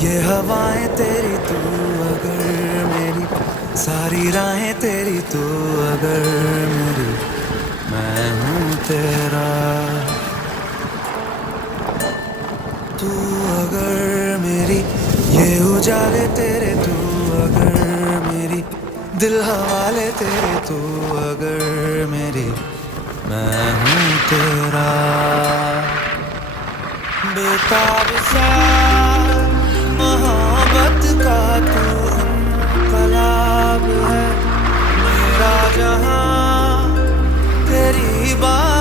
ये हवाएं तेरी तू अगर मेरी, सारी राहें तेरी तू अगर मेरी, मैं हूँ तेरा। तू अगर मेरी, ये उजाले तेरे तू अगर मेरी, दिल हवाले तेरे तू अगर मेरी, मैं हूँ तेरा। बेताब सा मोहब्बत का तू इनकलाब है, मेरा जहां तेरी बात